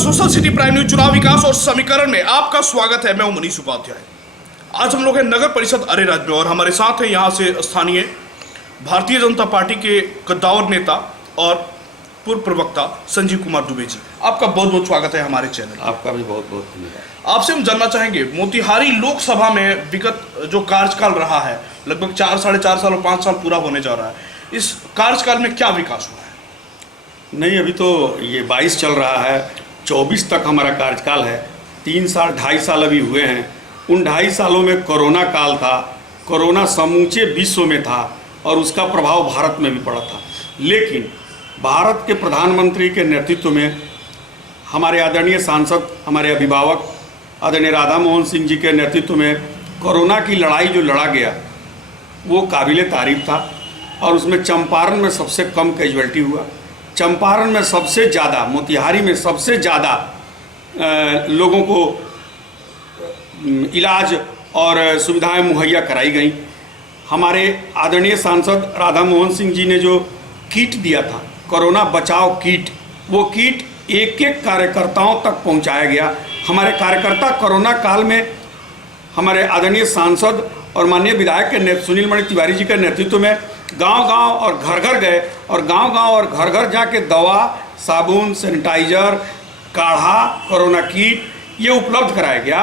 Social city prime news चुनाव विकास और समीकरण में आपका स्वागत है। मैं हूं मनीष उपाध्याय। आज हम लोग हैं नगर परिषद अरेराज में और हमारे साथ हैं यहां से स्थानीय भारतीय जनता पार्टी के कद्दावर नेता और पूर्व प्रवक्ता संजीव कुमार दुबे जी। आपका बहुत बहुत स्वागत है हमारे चैनल। आपका भी बहुत बहुत धन्यवाद। आपसे हम जानना चाहेंगे, मोतिहारी लोकसभा में विगत जो कार्यकाल रहा है, लगभग 4 साढ़े 4 साल और 5 साल पूरा होने जा रहा है, इस कार्यकाल में क्या विकास हुआ है? नहीं, अभी तो ये 22 चल रहा है, 24 तक हमारा कार्यकाल है। 3 साल 2.5 साल अभी हुए हैं। उन 2.5 सालों में कोरोना काल था, कोरोना समूचे विश्व में था और उसका प्रभाव भारत में भी पड़ा था। लेकिन भारत के प्रधानमंत्री के नेतृत्व में हमारे आदरणीय सांसद, हमारे अभिभावक आदरणीय राधा मोहन सिंह जी के नेतृत्व में कोरोना की लड़ाई जो लड़ा गया वो काबिले तारीफ था। और उसमें चंपारण में सबसे कम कैजुअल्टी हुआ, चंपारण में सबसे ज़्यादा, मोतिहारी में सबसे ज़्यादा लोगों को इलाज और सुविधाएं मुहैया कराई गई। हमारे आदरणीय सांसद राधा मोहन सिंह जी ने जो किट दिया था, कोरोना बचाव किट, वो किट एक एक कार्यकर्ताओं तक पहुंचाया गया। हमारे कार्यकर्ता कोरोना काल में हमारे आदरणीय सांसद और माननीय विधायक के सुनील मणि तिवारी जी के नेतृत्व में गांव-गांव और घर-घर गए और गांव-गांव और घर-घर जाके दवा, साबुन, सैनिटाइजर, काढ़ा, कोरोना किट ये उपलब्ध कराया गया।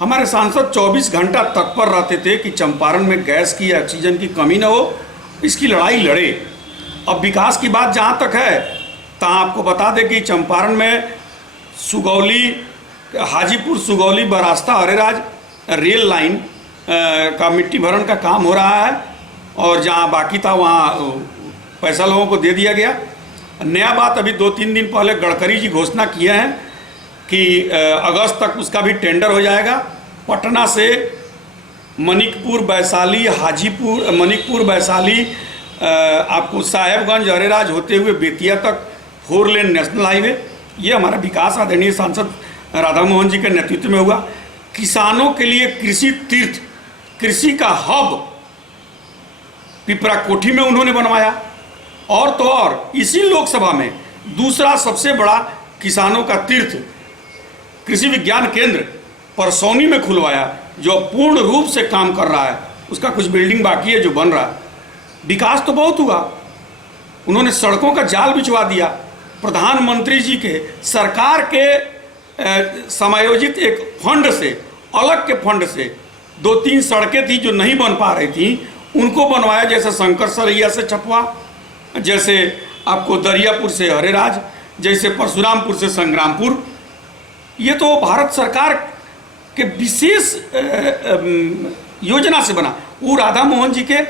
हमारे सांसद 24 घंटा तत्पर रहते थे कि चंपारण में गैस की, ऑक्सीजन की कमी न हो, इसकी लड़ाई लड़े। अब विकास की बात जहाँ तक है, तहाँ आपको बता दें कि चंपारण में सुगौली, हाजीपुर सुगौली बरास्ता अरेराज रेल लाइन का मिट्टी भरण का काम हो रहा है और जहाँ बाकी था वहाँ पैसा लोगों को दे दिया गया। नया बात, अभी 2-3 दिन पहले गडकरी जी घोषणा किए हैं कि अगस्त तक उसका भी टेंडर हो जाएगा। पटना से मनिकपुर, वैशाली, हाजीपुर, मनिकपुर, वैशाली, आपको साहेबगंज, अरेराज होते हुए बेतिया तक 4 लेन नेशनल हाईवे, ये हमारा विकास आदरणीय सांसद राधा मोहन जी के नेतृत्व में हुआ। किसानों के लिए कृषि तीर्थ, कृषि का हब पिपरा कोठी में उन्होंने बनवाया। और तो और इसी लोकसभा में दूसरा सबसे बड़ा किसानों का तीर्थ कृषि विज्ञान केंद्र परसौनी में खुलवाया, जो पूर्ण रूप से काम कर रहा है। उसका कुछ बिल्डिंग बाकी है जो बन रहा है। विकास तो बहुत हुआ। उन्होंने सड़कों का जाल बिछवा दिया। प्रधानमंत्री जी के सरकार के समायोजित एक फंड से, अलग के फंड से 2-3 सड़कें थी जो नहीं बन पा रही थी, उनको बनवाया। जैसे शंकर सरैया से चपवा, जैसे आपको दरियापुर से हरेराज, जैसे परशुरामपुर से संग्रामपुर। ये तो भारत सरकार के विशेष योजना से बना, वो राधा मोहन जी के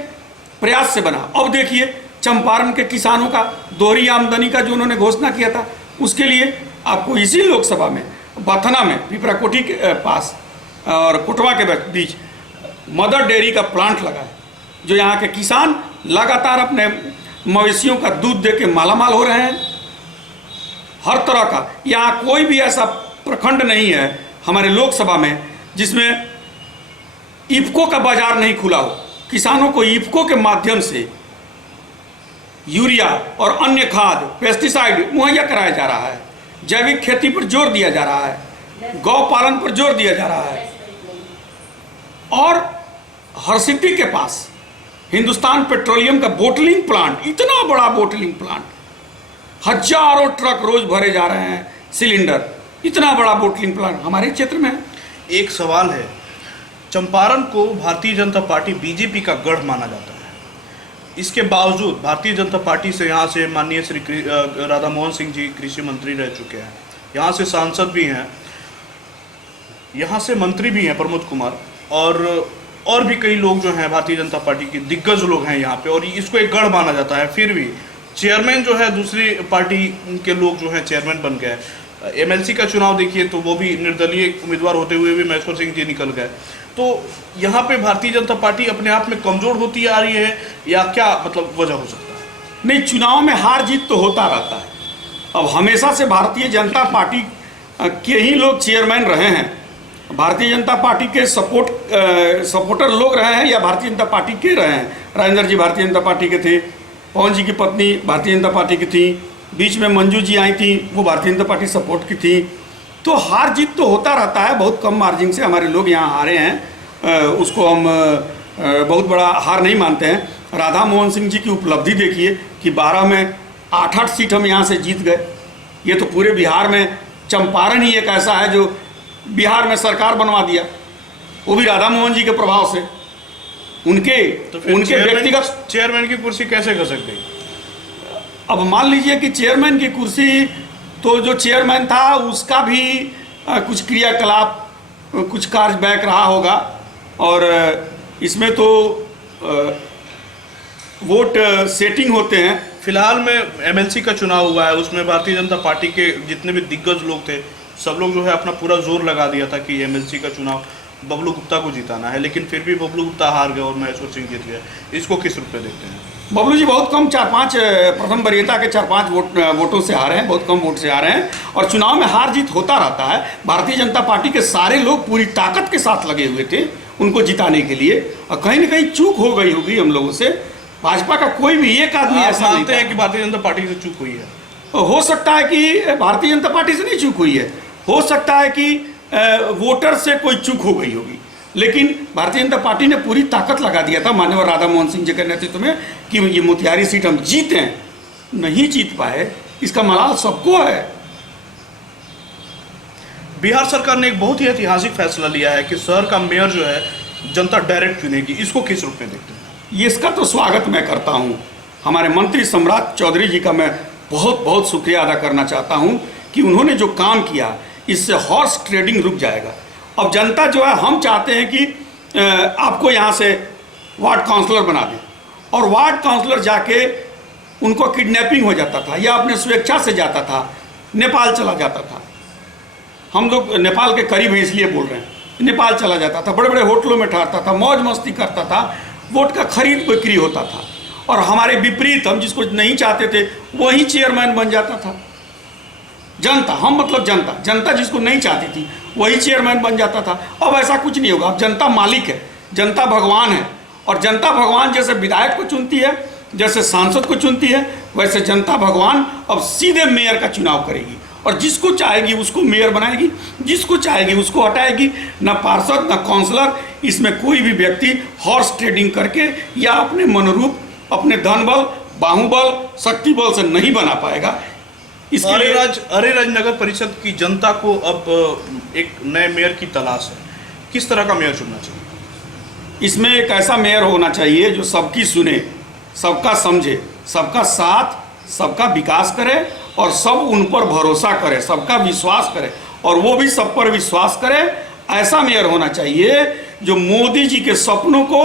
प्रयास से बना। अब देखिए चंपारण के किसानों का दोहरी आमदनी का जो उन्होंने घोषणा किया था, उसके लिए आपको इसी लोकसभा में बथना में पिपरा कोठी के पास और कुटवा के बीच मदर डेयरी का प्लांट लगा है, जो यहाँ के किसान लगातार अपने मवेशियों का दूध दे के मालामाल हो रहे हैं। हर तरह का, यहाँ कोई भी ऐसा प्रखंड नहीं है हमारे लोकसभा में जिसमें इफ्को का बाजार नहीं खुला हो। किसानों को इफ्को के माध्यम से यूरिया और अन्य खाद, पेस्टिसाइड मुहैया कराया जा रहा है। जैविक खेती पर जोर दिया जा रहा है, गौ पालन पर जोर दिया जा रहा है। और हरसिद्धि के पास हिंदुस्तान पेट्रोलियम का बोटलिंग प्लांट, इतना बड़ा बोटलिंग प्लांट, हजारों ट्रक रोज भरे जा रहे हैं सिलेंडर, इतना बड़ा बोटलिंग प्लांट हमारे क्षेत्र में है। एक सवाल है, चंपारण को भारतीय जनता पार्टी बीजेपी का गढ़ माना जाता है। इसके बावजूद भारतीय जनता पार्टी से यहाँ से माननीय श्री राधा मोहन सिंह जी कृषि मंत्री रह चुके हैं, यहाँ से सांसद भी हैं, यहाँ से मंत्री भी हैं प्रमोद कुमार, और भी कई लोग जो हैं भारतीय जनता पार्टी के दिग्गज लोग हैं यहाँ पे, और इसको एक गढ़ माना जाता है। फिर भी चेयरमैन जो है दूसरी पार्टी के लोग जो हैं चेयरमैन बन गए। एमएलसी का चुनाव देखिए तो वो भी निर्दलीय उम्मीदवार होते हुए भी महेश्वर सिंह जी निकल गए। तो यहाँ पे भारतीय जनता पार्टी अपने आप में कमजोर होती आ रही है या क्या मतलब वजह हो सकता है? नहीं, चुनाव में हार जीत तो होता रहता है। अब हमेशा से भारतीय जनता पार्टी के ही लोग चेयरमैन रहे हैं, भारतीय जनता पार्टी के सपोर्टर लोग रहे हैं या भारतीय जनता पार्टी के रहे हैं। राजेंद्र जी भारतीय जनता पार्टी के थे, पवन जी की पत्नी भारतीय जनता पार्टी की थी, बीच में मंजू जी आई थी, वो भारतीय जनता पार्टी सपोर्ट की थी। तो हार जीत तो होता रहता है, बहुत कम मार्जिन से हमारे लोग यहाँ हारे हैं, उसको हम बहुत बड़ा हार नहीं मानते हैं। राधा मोहन सिंह जी की उपलब्धि देखिए कि 12 में 8-8 सीट हम यहाँ से जीत गए। ये तो पूरे बिहार में चंपारण ही एक ऐसा है जो बिहार में सरकार बनवा दिया, वो भी राधा मोहन जी के प्रभाव से। उनके व्यक्तिगत चेयरमैन की कुर्सी कैसे खसक गई? अब मान लीजिए कि चेयरमैन की कुर्सी, तो जो चेयरमैन था उसका भी कुछ क्रियाकलाप, कुछ कार्य बैक रहा होगा, और इसमें तो वोट सेटिंग होते हैं। फिलहाल में एमएलसी का चुनाव हुआ है, उसमें भारतीय जनता पार्टी के जितने भी दिग्गज लोग थे सब लोग जो है अपना पूरा जोर लगा दिया था कि एमएलसी का चुनाव बबलू गुप्ता को जिताना है, लेकिन फिर भी बबलू गुप्ता हार गए और महेश्वर सिंह जीत गए। इसको किस रूप में देखते हैं? बबलू जी बहुत कम 4-5 प्रथम वरीयता के 4-5 वोटों से हारे हैं, बहुत कम वोट से हारे हैं, और चुनाव में हार जीत होता रहता है। भारतीय जनता पार्टी के सारे लोग पूरी ताकत के साथ लगे हुए थे उनको जिताने के लिए, और कहीं ना कहीं चूक हो गई होगी हम लोगों से। भाजपा का कोई भी एक आदमी ऐसा मानते हैं कि भारतीय जनता पार्टी से चूक हुई है? हो सकता है कि भारतीय जनता पार्टी से नहीं चूक हुई है, हो सकता है कि वोटर से कोई चूक हो गई होगी, लेकिन भारतीय जनता पार्टी ने पूरी ताकत लगा दिया था माननीय राधा मोहन सिंह जी के नेतृत्व में कि ये मोतिहारी सीट हम जीतें। नहीं जीत पाए, इसका मलाल सबको है। बिहार सरकार ने एक बहुत ही ऐतिहासिक फैसला लिया है कि शहर का मेयर जो है जनता डायरेक्ट चुनेगी। इसको किस रूप में देखते हैं? इसका तो स्वागत मैं करता हूं। हमारे मंत्री सम्राट चौधरी जी का मैं बहुत बहुत शुक्रिया अदा करना चाहता हूं कि उन्होंने जो काम किया, इससे हॉर्स ट्रेडिंग रुक जाएगा। अब जनता जो है, हम चाहते हैं कि आपको यहाँ से वार्ड काउंसलर बना दें, और वार्ड काउंसलर जाके उनको किडनैपिंग हो जाता था या अपने स्वेच्छा से जाता था, नेपाल चला जाता था। हम लोग नेपाल के करीब हैं इसलिए बोल रहे हैं। नेपाल चला जाता था, बड़े बड़े होटलों में ठहरता था, मौज मस्ती करता था, वोट का खरीद बिक्री होता था, और हमारे विपरीत हम जिसको नहीं चाहते थे वही चेयरमैन बन जाता था। जनता, हम मतलब जनता, जनता जिसको नहीं चाहती थी वही चेयरमैन बन जाता था। अब ऐसा कुछ नहीं होगा। अब जनता मालिक है, जनता भगवान है, और जनता भगवान जैसे विधायक को चुनती है, जैसे सांसद को चुनती है, वैसे जनता भगवान अब सीधे मेयर का चुनाव करेगी, और जिसको चाहेगी उसको मेयर बनाएगी, जिसको चाहेगी उसको हटाएगी। न पार्षद, न काउंसलर, इसमें कोई भी व्यक्ति हॉर्स ट्रेडिंग करके या अपने मनोरूप, अपने धन बल, बाहुबल, शक्ति बल से नहीं बना पाएगा। इसके लिए अरेराज नगर परिषद की जनता को अब एक नए मेयर की तलाश है। किस तरह का मेयर चुनना चाहिए? इसमें एक ऐसा मेयर होना चाहिए जो सबकी सुने, सबका समझे, सबका साथ, सबका विकास करे, और सब उन पर भरोसा करे, सबका विश्वास करे, और वो भी सब पर विश्वास करे। ऐसा मेयर होना चाहिए जो मोदी जी के सपनों को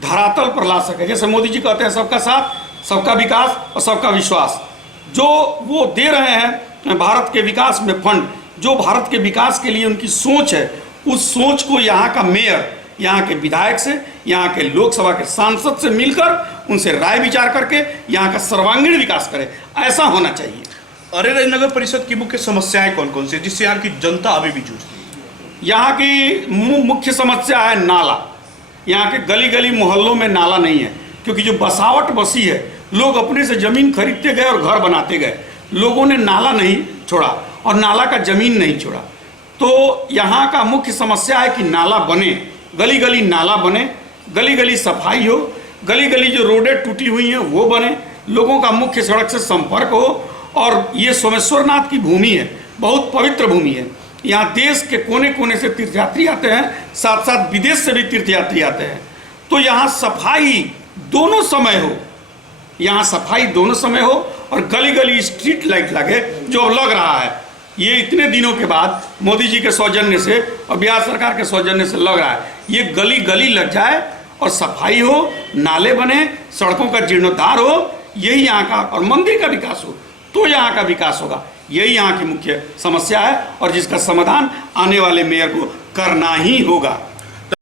धरातल पर ला सके। जैसे मोदी जी कहते हैं सबका साथ, सबका विकास और सबका विश्वास, जो वो दे रहे हैं भारत के विकास में फंड, जो भारत के विकास के लिए उनकी सोच है, उस सोच को यहाँ का मेयर, यहाँ के विधायक से, यहाँ के लोकसभा के सांसद से मिलकर उनसे राय विचार करके यहाँ का सर्वांगीण विकास करे। ऐसा होना चाहिए। अरेराज नगर परिषद की मुख्य समस्याएं कौन कौन सी जिससे यहाँ की जनता अभी भी जूझती है? यहाँ की मुख्य समस्या है नाला। यहाँ के गली गली मोहल्लों में नाला नहीं है, क्योंकि जो बसावट बसी है, लोग अपने से जमीन खरीदते गए और घर बनाते गए, लोगों ने नाला नहीं छोड़ा और नाला का जमीन नहीं छोड़ा। तो यहाँ का मुख्य समस्या है कि नाला बने, गली गली नाला बने, गली गली सफाई हो, गली गली जो रोडें टूटी हुई हैं वो बने, लोगों का मुख्य सड़क से संपर्क हो। और ये सोमेश्वरनाथ की भूमि है, बहुत पवित्र भूमि है। यहाँ देश के कोने कोने से तीर्थयात्री आते हैं, साथ साथ विदेश से भी तीर्थयात्री आते हैं। तो यहाँ सफाई दोनों समय हो, यहाँ सफाई दोनों समय हो, और गली गली स्ट्रीट लाइट लगे, जो अब लग रहा है। ये इतने दिनों के बाद मोदी जी के सौजन्य से और बिहार सरकार के सौजन्य से लग रहा है, ये गली गली लग जाए और सफाई हो, नाले बने, सड़कों का जीर्णोद्धार हो, यही यहाँ का, और मंदिर का विकास हो, तो यहाँ का विकास होगा। यही यहाँ की मुख्य समस्या है, और जिसका समाधान आने वाले मेयर को करना ही होगा।